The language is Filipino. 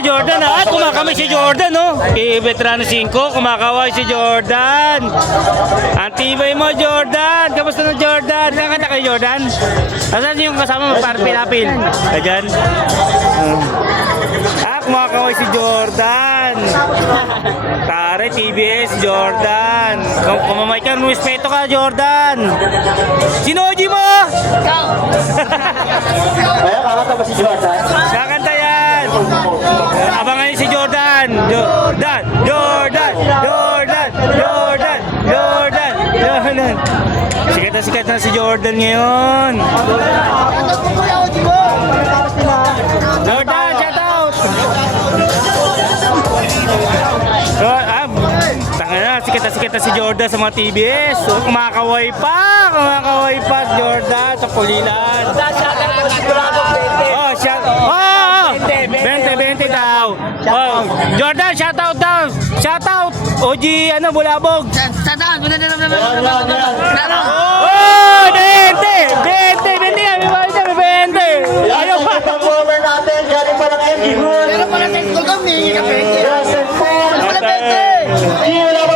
Jordan ha. Kumakamay si Jordan no. Kay Veterano 5, kumakaway si Jordan. Antibay mo Jordan. Kamusta na Jordan? Kakanta kay Jordan? Asan yung kasama mo? Para pilapil. Ayan. Kumakaway si Jordan. Tare, TBS, Jordan. Kumamay ka, respeto ka, Jordan. Sinoji mo? Kaya kakanta ba si Jordan? Kakanta yan. Abangan niyo si Jordan. Jordan, Jordan, Jordan, Jordan, Jordan, Jordan. Sikat na si Jordan ngayon. Jordan, shout out. Sikat na si Jordan sa mga TBS. So, kumakaway pa si Jordan sa Pulilan. Oh, shout out. 20 daw. Oh, Jordan, shout out daw. Shout out. OG Bulabog. Shout out. Oh, 20. Ayaw pa. Performer natin, galing pa ng MD Hood. Pero pala sa school kami, hindi ka pwede. Russell Paul. Wala pwede. Wala pa